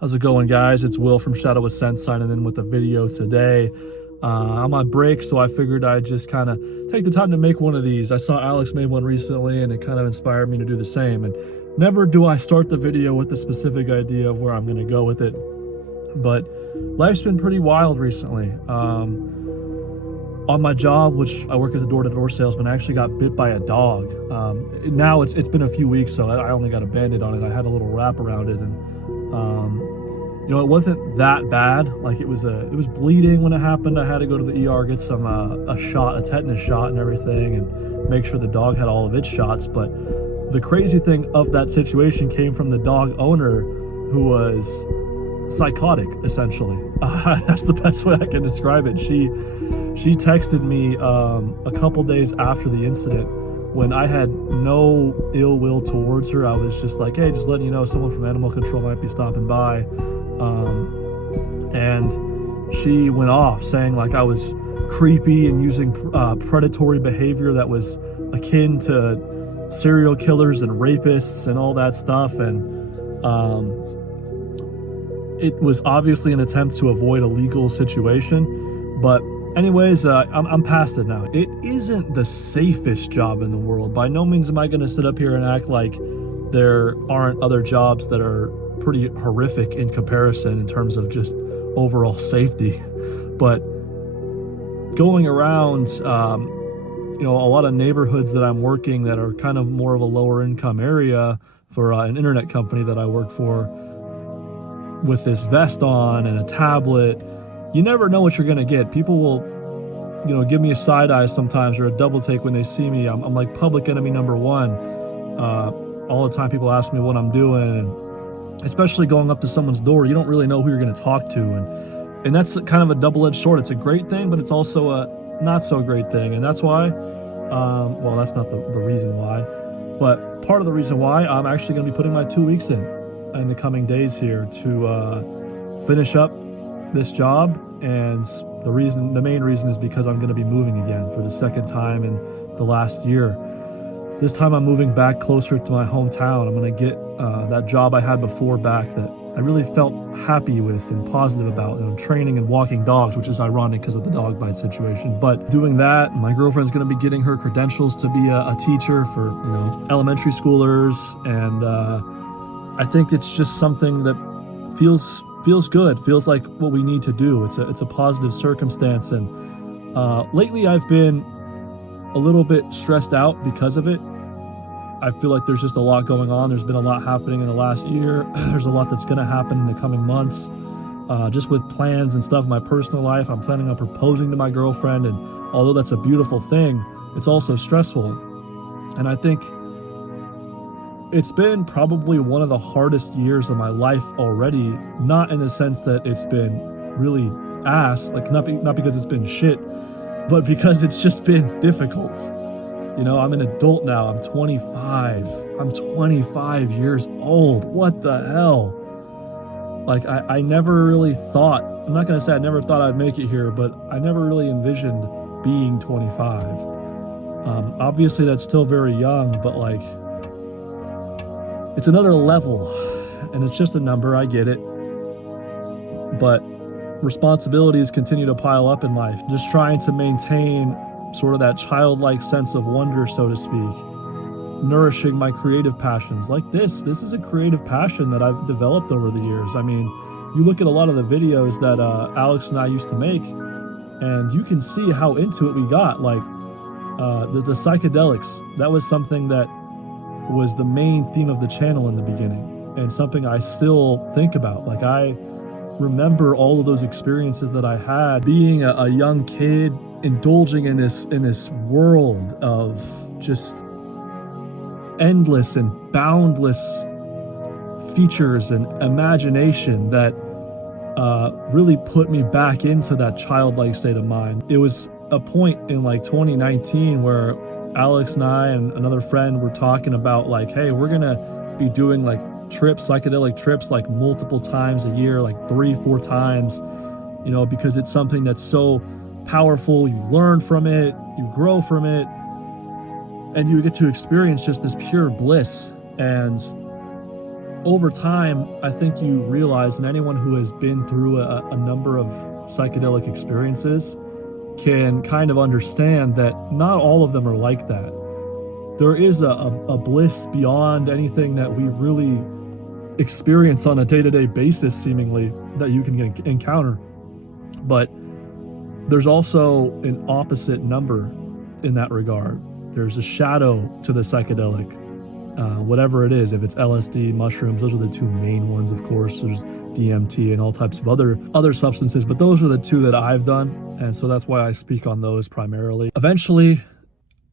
How's it going, guys? It's Will from Shadow Ascent signing in with a video today. I'm on break, so I figured I'd just kind of take the time to make one of these. I saw Alex made one recently, and it kind of inspired me to do the same. And never do I start the video with a specific idea of where I'm going to go with it. But life's been pretty wild recently. On my job, which I work as a door-to-door salesman, I actually got bit by a dog. Now it's been a few weeks, so I only got a Band-Aid on it. I had a little wrap around it, and it wasn't that bad. Like it was bleeding when it happened. I had to go to the ER, get some a tetanus shot and everything, and make sure the dog had all of its shots. But the crazy thing of that situation came from the dog owner, who was psychotic, essentially. That's the best way I can describe it. She texted me a couple days after the incident, when I had no ill will towards her. I was just like, hey, just letting you know, someone from animal control might be stopping by. And she went off saying like I was creepy and using predatory behavior that was akin to serial killers and rapists and all that stuff. And it was obviously an attempt to avoid a legal situation. But anyways, I'm past it now. It isn't the safest job in the world. By no means am I going to sit up here and act like there aren't other jobs that are pretty horrific in comparison in terms of just overall safety. But going around, a lot of neighborhoods that I'm working that are kind of more of a lower income area for an internet company that I work for, with this vest on and a tablet, you never know what you're gonna get. People will, give me a side eye sometimes or a double take when they see me. I'm like public enemy number one. All the time people ask me what I'm doing, and especially going up to someone's door, you don't really know who you're gonna talk to. And that's kind of a double-edged sword. It's a great thing, but it's also a not so great thing. And that's why, well, that's not the reason why, but part of the reason why I'm actually gonna be putting my 2 weeks in the coming days here to finish up this job. And the main reason is because I'm going to be moving again for the second time in the last year. This time I'm moving back closer to my hometown. I'm going to get that job I had before back that I really felt happy with and positive about, training and walking dogs, which is ironic because of the dog bite situation. But doing that, my girlfriend's going to be getting her credentials to be a teacher for elementary schoolers, and I think it's just something that feels good, feels like what we need to do. It's a positive circumstance. And lately I've been a little bit stressed out because of it. I feel like there's just a lot going on. There's been a lot happening in the last year. There's a lot that's going to happen in the coming months, just with plans and stuff in my personal life. I'm planning on proposing to my girlfriend, and although that's a beautiful thing, it's also stressful. And I think it's been probably one of the hardest years of my life already, not in the sense that it's been really ass, like not because it's been shit, but because it's just been difficult. I'm an adult now. I'm 25. I'm 25 years old. What the hell? Like I never really thought, I'm not going to say I never thought I'd make it here, but I never really envisioned being 25. Obviously that's still very young, but like, it's another level, and it's just a number, I get it. But responsibilities continue to pile up in life. Just trying to maintain sort of that childlike sense of wonder, so to speak. Nourishing my creative passions. Like this is a creative passion that I've developed over the years. I mean, you look at a lot of the videos that Alex and I used to make, and you can see how into it we got. Like the psychedelics, that was something that was the main theme of the channel in the beginning, and something I still think about. Like I remember all of those experiences that I had being a young kid, indulging in this world of just endless and boundless features and imagination that really put me back into that childlike state of mind. It was a point in like 2019 where Alex and I and another friend were talking about like, hey, we're gonna be doing like psychedelic trips like multiple times a year, like 3-4 times, because it's something that's so powerful. You learn from it, you grow from it, and you get to experience just this pure bliss. And over time, I think you realize, and anyone who has been through a number of psychedelic experiences can kind of understand that not all of them are like that. There is a bliss beyond anything that we really experience on a day-to-day basis, seemingly, that you can encounter. But there's also an opposite number in that regard. There's a shadow to the psychedelic, whatever it is. If it's LSD, mushrooms, those are the two main ones, of course. There's DMT and all types of other substances, but those are the two that I've done, and so that's why I speak on those primarily. Eventually,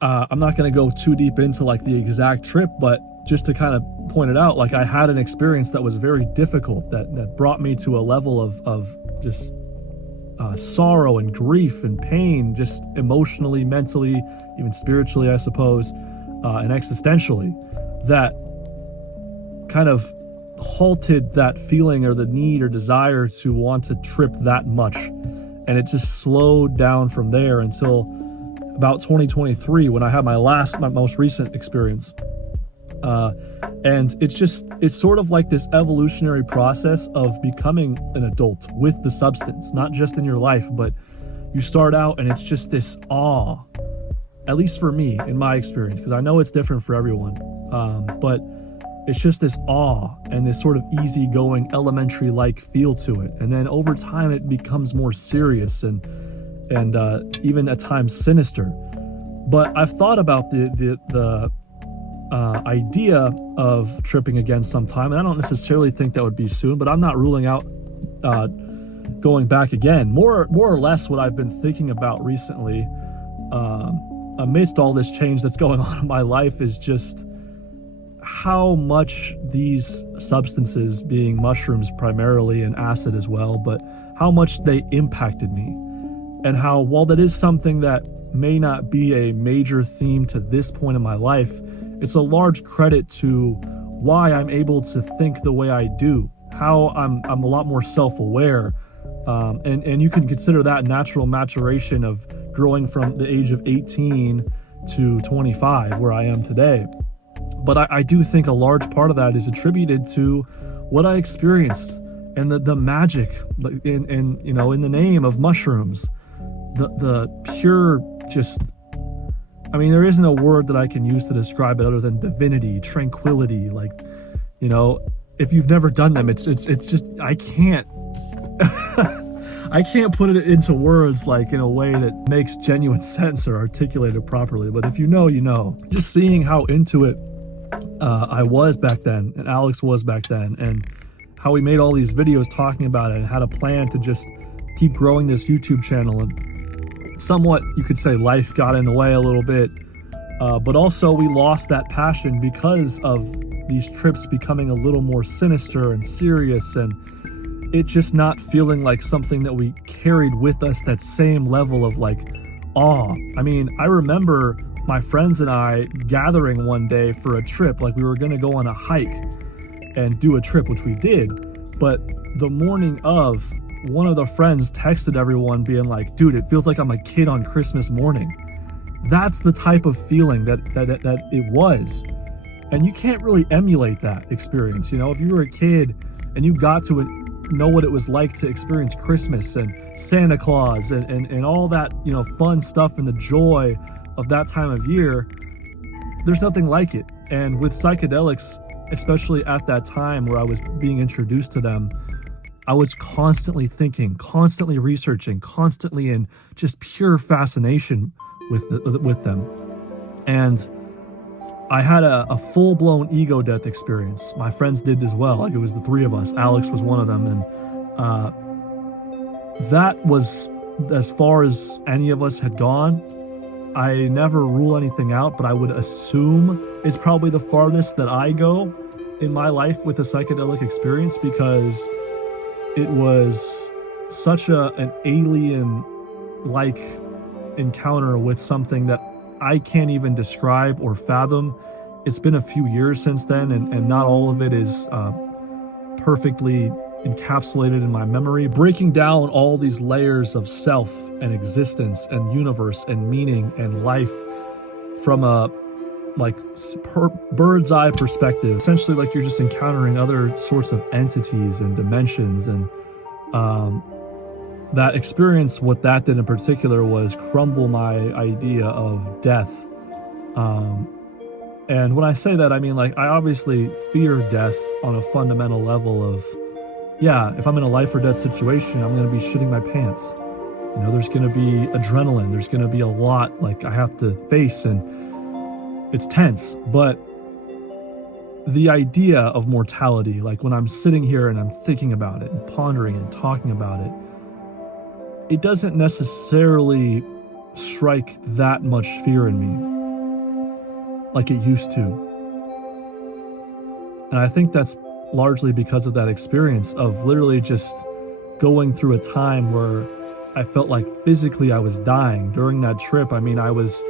I'm not going to go too deep into like the exact trip, but just to kind of point it out, like I had an experience that was very difficult, that brought me to a level of just sorrow and grief and pain, just emotionally, mentally, even spiritually, I suppose, and existentially, that kind of halted that feeling or the need or desire to want to trip that much. And it just slowed down from there until about 2023, when I had my most recent experience. And it's sort of like this evolutionary process of becoming an adult with the substance, not just in your life, but you start out and it's just this awe, at least for me, in my experience, because I know it's different for everyone. But it's just this awe and this sort of easygoing, elementary-like feel to it. And then over time, it becomes more serious and even at times sinister. But I've thought about the idea of tripping again sometime, and I don't necessarily think that would be soon, but I'm not ruling out going back again. More or less what I've been thinking about recently, amidst all this change that's going on in my life, is just how much these substances, being mushrooms primarily and acid as well, but how much they impacted me. And how, while that is something that may not be a major theme to this point in my life, it's a large credit to why I'm able to think the way I do, how I'm a lot more self-aware, and you can consider that natural maturation of growing from the age of 18 to 25, where I am today. But I do think a large part of that is attributed to what I experienced and the magic in the name of mushrooms, the pure, just, I mean, there isn't a word that I can use to describe it other than divinity, tranquility. Like, if you've never done them, it's just, I can't put it into words like in a way that makes genuine sense or articulate it properly. But if you know, you know. Just seeing how into it I was back then, and Alex was back then, and how we made all these videos talking about it and had a plan to just keep growing this YouTube channel. And somewhat, you could say, life got in the way a little bit, but also we lost that passion because of these trips becoming a little more sinister and serious, and it just not feeling like something that we carried with us, that same level of like awe. I mean, I remember my friends and I gathering one day for a trip, like we were going to go on a hike and do a trip, which we did. But the morning of, one of the friends texted everyone being like, dude, it feels like I'm a kid on Christmas morning. That's the type of feeling that it was. And you can't really emulate that experience. If you were a kid and you got to know what it was like to experience Christmas and Santa Claus and all that, fun stuff and the joy of that time of year, there's nothing like it. And with psychedelics, especially at that time where I was being introduced to them, I was constantly thinking, constantly researching, constantly in just pure fascination with them. And I had a full-blown ego death experience. My friends did as well. Like, it was the three of us. Alex was one of them. And that was as far as any of us had gone. I never rule anything out, but I would assume it's probably the farthest that I go in my life with the psychedelic experience, because it was such an alien-like encounter with something that I can't even describe or fathom. It's been a few years since then, and not all of it is perfectly encapsulated in my memory. Breaking down all these layers of self and existence and universe and meaning and life from a like bird's eye perspective. Essentially, like you're just encountering other sorts of entities and dimensions. And that experience, what that did in particular was crumble my idea of death. And when I say that, I mean, like, I obviously fear death on a fundamental level of, yeah, if I'm in a life or death situation, I'm going to be shitting my pants. You know, there's going to be adrenaline. There's going to be a lot, like, I have to face, and it's tense. But the idea of mortality, like when I'm sitting here and I'm thinking about it and pondering and talking about it, it doesn't necessarily strike that much fear in me like it used to. And I think that's largely because of that experience of literally just going through a time where I felt like physically I was dying. During that trip, I mean, I was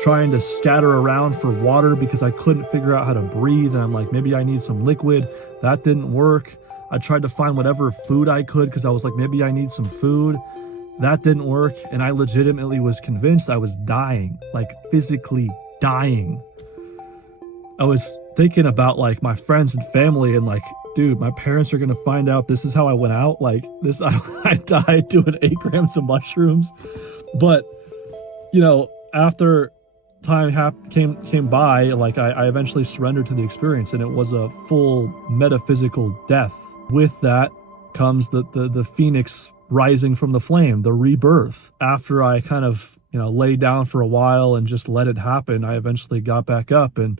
trying to scatter around for water because I couldn't figure out how to breathe. And I'm like, maybe I need some liquid. That didn't work. I tried to find whatever food I could because I was like, maybe I need some food. That didn't work. And I legitimately was convinced I was dying, like physically dying. I was thinking about like my friends and family and like, dude, my parents are going to find out this is how I went out. Like this, I died doing 8 grams of mushrooms. But, you know, after time came by, like I eventually surrendered to the experience, and it was a full metaphysical death. With that comes the phoenix rising from the flame, the rebirth. After I kind of, you know, lay down for a while and just let it happen, I eventually got back up and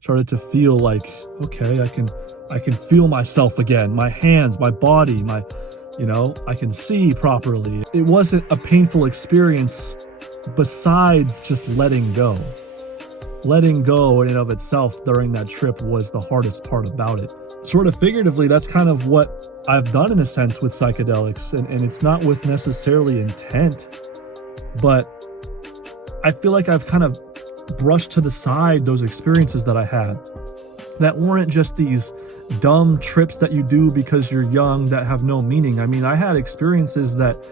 started to feel like, okay, I can feel myself again, my hands, my body, my, you know, I can see properly. It wasn't a painful experience besides just letting go. Letting go in and of itself during that trip was the hardest part about it. Sort of figuratively, that's kind of what I've done in a sense with psychedelics, and it's not with necessarily intent, but I feel like I've kind of brushed to the side those experiences that I had that weren't just these dumb trips that you do because you're young that have no meaning. I mean, I had experiences that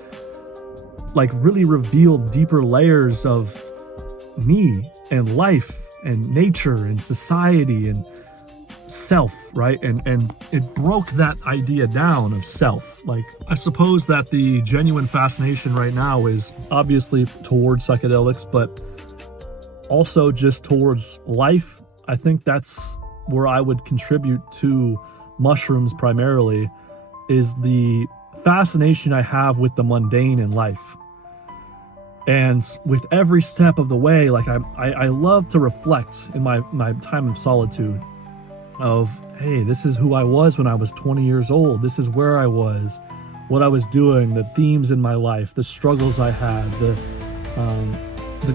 like really revealed deeper layers of me and life and nature and society and self, right? And it broke that idea down of self. Like, I suppose that the genuine fascination right now is obviously towards psychedelics, but also just towards life. I think that's where I would contribute to mushrooms primarily, is the fascination I have with the mundane in life. And with every step of the way, like I love to reflect in my time of solitude of, hey, this is who I was when I was 20 years old. This is where I was, what I was doing, the themes in my life, the struggles I had, the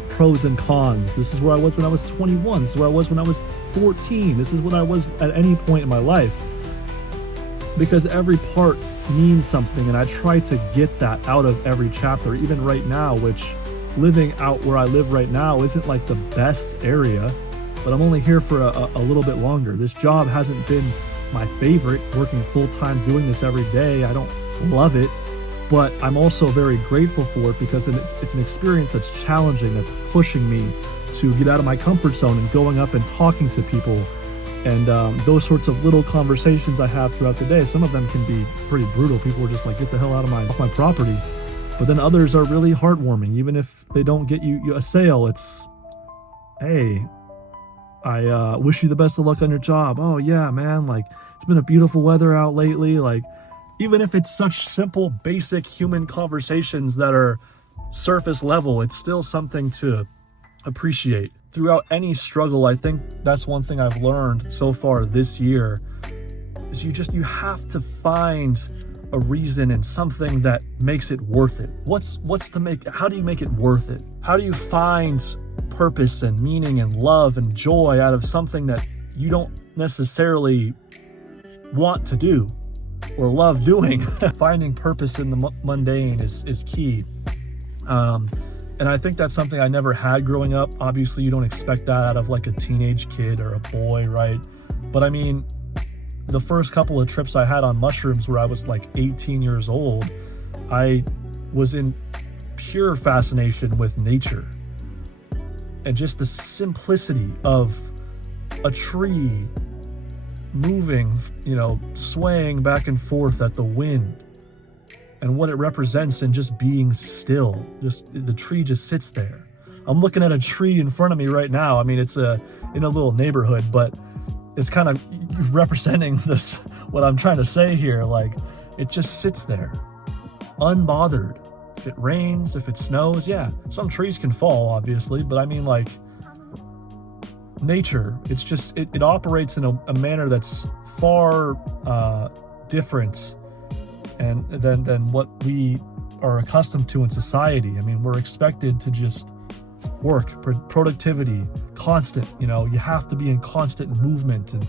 pros and cons. This is where I was when I was 21. This is where I was when I was 14. This is what I was at any point in my life. Because every part means something, and I try to get that out of every chapter, even right now, which living out where I live right now isn't like the best area, but I'm only here for a little bit longer. This job hasn't been my favorite, working full-time, doing this every day. I don't love it, but I'm also very grateful for it because it's an experience that's challenging, that's pushing me to get out of my comfort zone and going up and talking to people. And those sorts of little conversations I have throughout the day, some of them can be pretty brutal. People are just like, get the hell out of my property. But then others are really heartwarming. Even if they don't get you a sale, it's, hey, I wish you the best of luck on your job. Oh yeah, man, like it's been a beautiful weather out lately. Like, even if it's such simple, basic human conversations that are surface level, it's still something to appreciate. Throughout any struggle, I think that's one thing I've learned so far this year, is you have to find a reason and something that makes it worth it. How do you make it worth it? How do you find purpose and meaning and love and joy out of something that you don't necessarily want to do or love doing? Finding purpose in the mundane is key. And I think that's something I never had growing up. Obviously, you don't expect that out of like a teenage kid or a boy, right? But I mean, the first couple of trips I had on mushrooms where I was like 18 years old, I was in pure fascination with nature. and just the simplicity of a tree moving, you know, swaying back and forth at the wind, and what it represents in just being still. Just the tree just sits there. I'm looking at a tree in front of me right now. I mean, it's in a little neighborhood, but it's kind of representing this, what I'm trying to say here. Like, it just sits there, unbothered. If it rains, if it snows, yeah, some trees can fall, obviously, but I mean, like, nature, it's just, it operates in a manner that's far different and than what we are accustomed to in society. I mean, we're expected to just work, productivity, constant, you know, you have to be in constant movement. And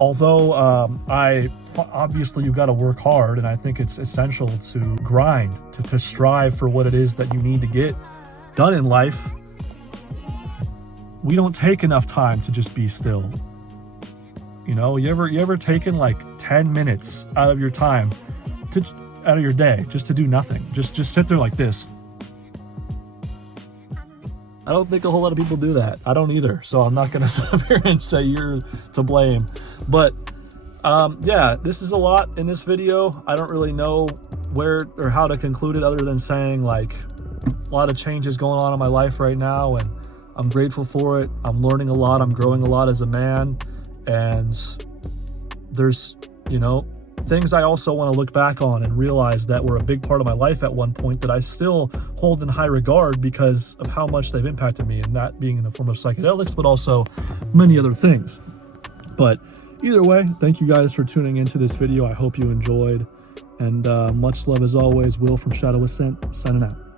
although obviously you've got to work hard, and I think it's essential to grind, to strive for what it is that you need to get done in life, we don't take enough time to just be still. You know, you ever taken like 10 minutes out of your time, out of your day, just to do nothing, just sit there like this? I don't think a whole lot of people do that. I don't either, so I'm not gonna sit up here and say you're to blame. But yeah, this is a lot in this video. I don't really know where or how to conclude it, other than saying, like, a lot of changes going on in my life right now, and I'm grateful for it. I'm learning a lot. I'm growing a lot as a man, and there's, you know, things I also want to look back on and realize that were a big part of my life at one point that I still hold in high regard because of how much they've impacted me, and that being in the form of psychedelics, but also many other things. But either way, thank you guys for tuning into this video. I hope you enjoyed, and much love as always. Will from Shadow Ascent, signing out.